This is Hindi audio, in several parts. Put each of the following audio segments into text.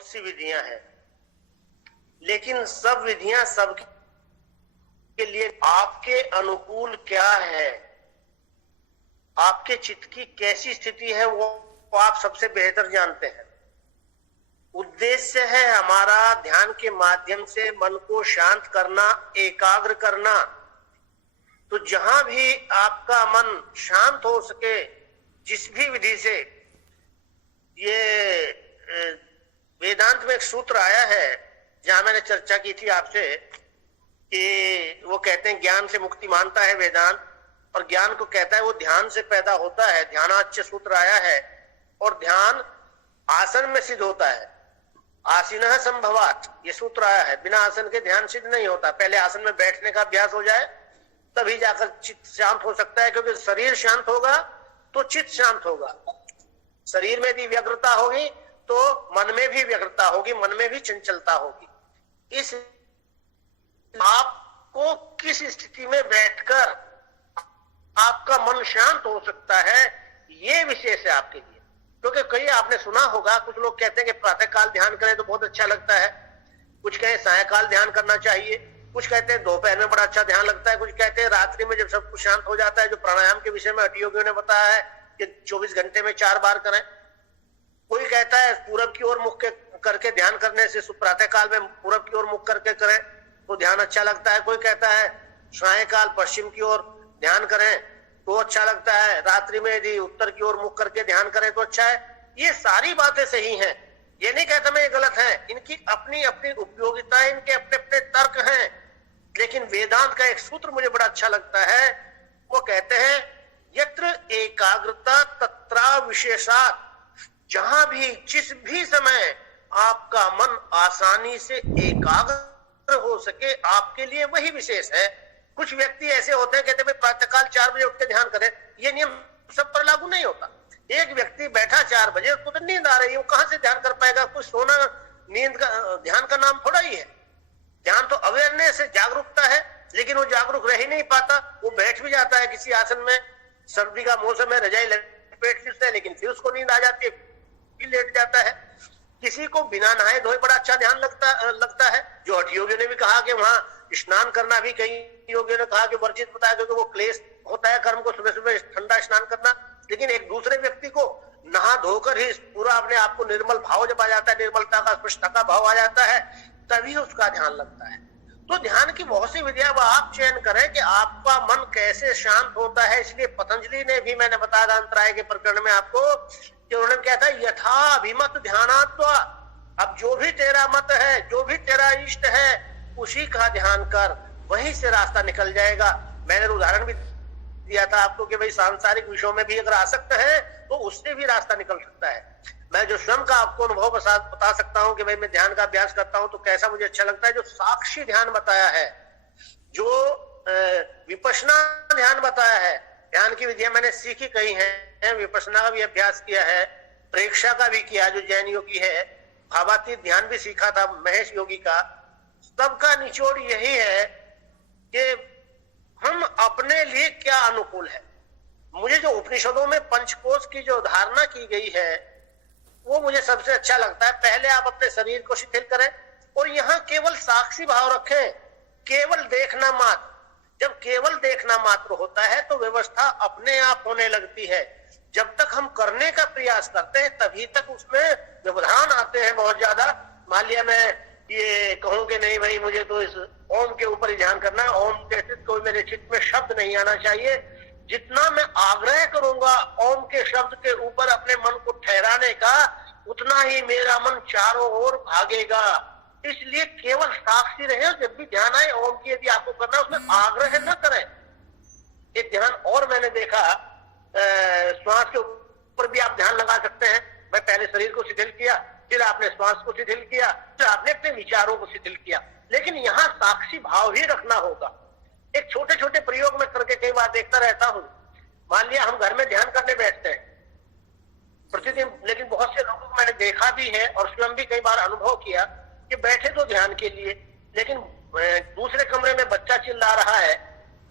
बहुत सी विधियां हैं, लेकिन सब विधियां सबके लिए आपके अनुकूल क्या है, आपके चित्त की कैसी स्थिति है, वो आप सबसे बेहतर जानते हैं। उद्देश्य है हमारा ध्यान के माध्यम से मन को शांत करना, एकाग्र करना। तो जहां भी आपका मन शांत हो सके, जिस भी विधि से, ये वेदांत में एक सूत्र आया है जहां मैंने चर्चा की थी आपसे कि वो कहते हैं ज्ञान से मुक्ति मानता है वेदांत, और ज्ञान को कहता है वो ध्यान से पैदा होता है। ध्यानाच्य सूत्र आया है, और ध्यान आसन में सिद्ध होता है। आसीनः संभवात, ये सूत्र आया है। बिना आसन के ध्यान सिद्ध नहीं होता। पहले आसन में बैठने का अभ्यास हो जाए तभी जाकर चित्त शांत हो सकता है, क्योंकि शरीर शांत होगा तो चित्त शांत होगा। शरीर में यदि व्यग्रता होगी तो मन में भी व्यग्रता होगी, मन में भी चंचलता होगी। इस आपको किस स्थिति में बैठकर आपका मन शांत हो सकता है, ये विशेष है आपके लिए। क्योंकि कई आपने सुना होगा, कुछ लोग कहते हैं कि प्रातः काल ध्यान करें तो बहुत अच्छा लगता है, कुछ कहें सायकाल ध्यान करना चाहिए, कुछ कहते हैं दोपहर में बड़ा अच्छा ध्यान लगता है, कुछ कहते हैं रात्रि में जब सब कुछ शांत हो जाता है। जो प्राणायाम के विषय में हठयोगियों ने बताया है कि 24 घंटे में 4 बार करें। कोई कहता है पूरब की ओर मुख करके ध्यान करने से, प्रातः काल में पूरब की ओर मुख करके करें तो ध्यान अच्छा लगता है। कोई कहता है सायकाल पश्चिम की ओर ध्यान करें तो अच्छा लगता है, रात्रि में यदि उत्तर की ओर मुख करके ध्यान करें तो अच्छा है। ये सारी बातें सही हैं, ये नहीं कहता मैं ये गलत है। इनकी अपनी अपनी उपयोगिता, इनके अपने अपने तर्क हैं। लेकिन वेदांत का एक सूत्र मुझे बड़ा अच्छा लगता है, वो कहते हैं यत्र एकाग्रता तत्रा विशेषात्। जहां भी जिस भी समय आपका मन आसानी से एकाग्र हो सके, आपके लिए वही विशेष है। कुछ व्यक्ति ऐसे होते हैं कहते हैं प्रातःकाल 4 बजे उठ के ध्यान करें, ये नियम सब पर लागू नहीं होता। एक व्यक्ति बैठा 4 बजे, उसको तो नींद आ रही है, वो कहां से ध्यान कर पाएगा? कुछ सोना नींद का ध्यान का नाम थोड़ा ही है। ध्यान तो अवेयरनेस है, जागरूकता है, लेकिन वो जागरूक रह ही नहीं पाता। वो बैठ भी जाता है किसी आसन में, सर्दी का मौसम है, रजाई लपेट लेता है, लेकिन फिर उसको नींद आ जाती है, फिर लेट जाता है। किसी को बिना नहाए धोए बड़ा अच्छा ध्यान लगता है। जो हठयोगियों ने भी कहा कि वहां स्नान करना भी, कई योगियों ने कहा कि वर्जित बताया, क्योंकि वो क्लेश होता है कर्म को सुबह सुबह ठंडा स्नान करना। लेकिन एक दूसरे व्यक्ति को नहा धोकर ही पूरा अपने आप को निर्मल भाव जब आ जाता है, निर्मलता का, स्पष्टता का भाव आ जाता है, तभी उसका ध्यान लगता है। तो ध्यान की बहुत सी विधियां आप चयन करें कि आपका मन कैसे शांत होता है। इसलिए पतंजलि ने भी, मैंने बताया था अंतराय के प्रकरण में आपको, कि उन्होंने क्या था, यथा अभिमत ध्यानात्वा। अब जो भी तेरा मत है, जो भी तेरा इष्ट है, उसी का ध्यान कर, वहीं से रास्ता निकल जाएगा। मैंने उदाहरण भी दिया था आपको कि भाई सांसारिक विषयों में भी अगर आसक्त है तो उससे भी रास्ता निकल सकता है। मैं जो स्वयं का आपको अनुभव बता सकता हूं कि भाई मैं ध्यान का अभ्यास करता हूं तो कैसा मुझे अच्छा लगता है। जो साक्षी ध्यान बताया है, जो विपश्यना ध्यान बताया है, ध्यान की विधियां मैंने सीखी कई हैं, विपश्यना का भी अभ्यास किया है, प्रेक्षा का भी किया जो जैन योगी है, भावातीत ध्यान भी सीखा था महेश योगी का। सबका निचोड़ यही है कि हम अपने लिए क्या अनुकूल है। मुझे जो उपनिषदों में पंचकोश की जो धारणा की गई है वो मुझे सबसे अच्छा लगता है। पहले आप अपने शरीर को शिथिल करें और यहाँ केवल साक्षी भाव रखें, केवल देखना मात्र। जब केवल देखना मात्र होता है तो व्यवस्था अपने आप होने लगती है। जब तक हम करने का प्रयास करते हैं तभी तक उसमें व्यवधान आते हैं बहुत ज्यादा। मान लिया मैं ये कहूं कि नहीं भाई मुझे तो इस ओम के ऊपर ही ध्यान करना है, ओम के कोई मेरे चित्त में शब्द नहीं आना चाहिए। जितना मैं आग्रह करूंगा ओम के शब्द के ऊपर अपने मन को ठहराने का, उतना ही मेरा मन चारों ओर भागेगा। इसलिए केवल साक्षी रहे। जब भी ध्यान आए ओम की यदि आपको करना है उसमें आग्रह न करें। एक ध्यान और मैंने देखा, श्वास के ऊपर भी आप ध्यान लगा सकते हैं। मैं पहले शरीर को शिथिल किया, फिर आपने श्वास को शिथिल किया, फिर आपने अपने विचारों को शिथिल किया, लेकिन यहाँ साक्षी भाव ही रखना होगा। एक छोटे छोटे प्रयोग में करके कई बार देखता रहता हूं। मान लिया हम घर में ध्यान करने बैठते हैं प्रतिदिन, लेकिन बहुत से लोगों को मैंने देखा भी है और स्वयं भी कई बार अनुभव किया कि बैठे तो ध्यान के लिए, लेकिन दूसरे कमरे में बच्चा चिल्ला रहा है,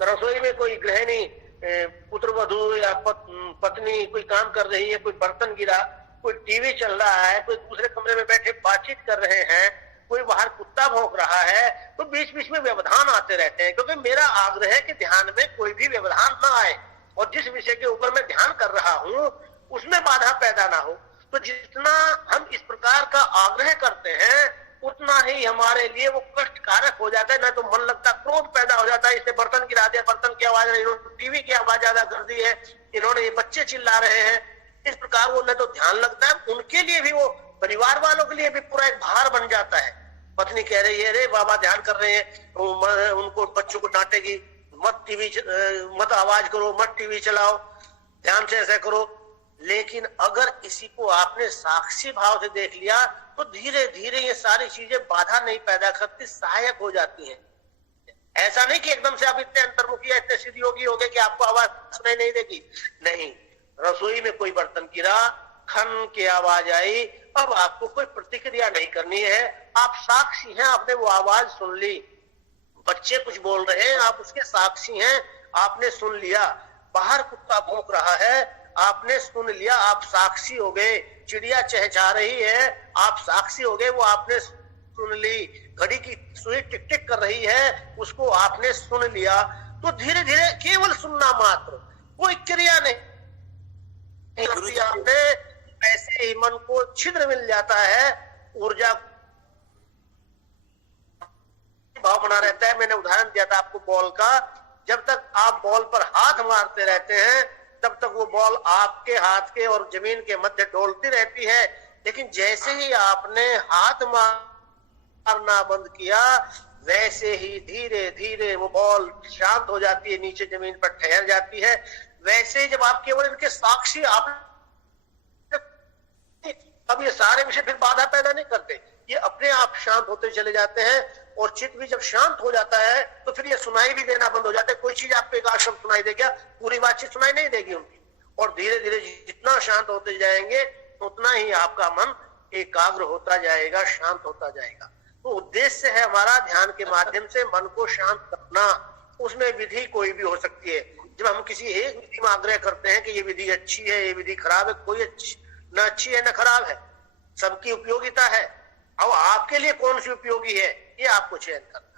रसोई में कोई गृहिणी पुत्र वधू या पत्नी कोई काम कर रही है, कोई बर्तन गिरा, कोई टीवी चल रहा है, कोई दूसरे कमरे में बैठे बातचीत कर रहे हैं, कोई बाहर कुत्ता भौंक रहा है, तो बीच बीच में व्यवधान आते रहते हैं। क्योंकि मेरा आग्रह है कि ध्यान में कोई भी व्यवधान ना आए और जिस विषय के ऊपर मैं ध्यान कर रहा हूं उसमें बाधा पैदा ना हो। तो जितना हम इस प्रकार का आग्रह करते हैं उतना ही हमारे लिए वो कष्टकारक हो जाता है। ना तो मन लगता, क्रोध पैदा हो जाता है, इससे बर्तन गिरा दिया, बर्तन की आवाज, इन्होंने टीवी की आवाज ज्यादा कर दी है, इन्होंने ये बच्चे चिल्ला रहे हैं, इस प्रकार वो न तो ध्यान लगता है, उनके लिए भी, वो परिवार वालों के लिए भी पूरा एक भार बन जाता है। पत्नी कह रही है, अरे बाबा ध्यान कर रहे हैं, उनको बच्चों को डांटेगी, मत टीवी मत आवाज करो, मत टीवी चलाओ, ध्यान से ऐसा करो। लेकिन अगर इसी को आपने साक्षी भाव से देख लिया तो धीरे धीरे ये सारी चीजें बाधा नहीं पैदा करती, सहायक हो जाती हैं। ऐसा नहीं कि एकदम से आप इतने अंतर्मुखी, इतने सिद्ध योगी हो गए कि आपको आवाज सुनाई नहीं देगी। नहीं, रसोई में कोई बर्तन गिरा, खन की आवाज आई, अब आपको कोई प्रतिक्रिया नहीं करनी है, आप साक्षी हैं, आपने वो आवाज सुन ली। बच्चे कुछ बोल रहे हैं, आप उसके साक्षी हैं, आपने सुन लिया। बाहर कुत्ता भौंक रहा है, आपने सुन लिया, आप साक्षी हो गए। चिड़िया चहचहा रही है, आप साक्षी हो गए, वो आपने सुन ली। घड़ी की सुई टिक टिक कर रही है, उसको आपने सुन लिया। तो धीरे धीरे केवल सुनना मात्र, कोई क्रिया नहीं करती आपने, ऐसे ही मन को छिद्र मिल जाता है, ऊर्जा भाव बना रहता है। मैंने उदाहरण दिया था आपको बॉल का, जब तक आप बॉल पर हाथ मारते रहते हैं तब तक वो बॉल आपके हाथ के और जमीन के मध्य डोलती रहती है। लेकिन जैसे ही आपने हाथ मारना बंद किया, वैसे ही धीरे धीरे वो बॉल शांत हो जाती है, नीचे जमीन पर ठहर जाती है। वैसे ही जब आप केवल इनके साक्षी, आप अब ये सारे विषय फिर बाधा पैदा नहीं करते, ये अपने आप शांत होते चले जाते हैं। और चित्त भी जब शांत हो जाता है तो फिर ये सुनाई भी देना बंद हो जाता है। कोई चीज आपको एक आश्रम सुनाई देगा, पूरी बातचीत सुनाई नहीं देगी उनकी। और धीरे धीरे जितना शांत होते जाएंगे उतना ही आपका मन एकाग्र होता जाएगा, शांत होता जाएगा। तो उद्देश्य है हमारा ध्यान के माध्यम से मन को शांत करना। उसमें विधि कोई भी हो सकती है। जब हम किसी एक विधि में आग्रह करते हैं कि ये विधि अच्छी है, ये विधि खराब है, कोई न अच्छी है न खराब है, सबकी उपयोगिता है। अब आपके लिए कौन सी उपयोगी है ये आपको चयन करना।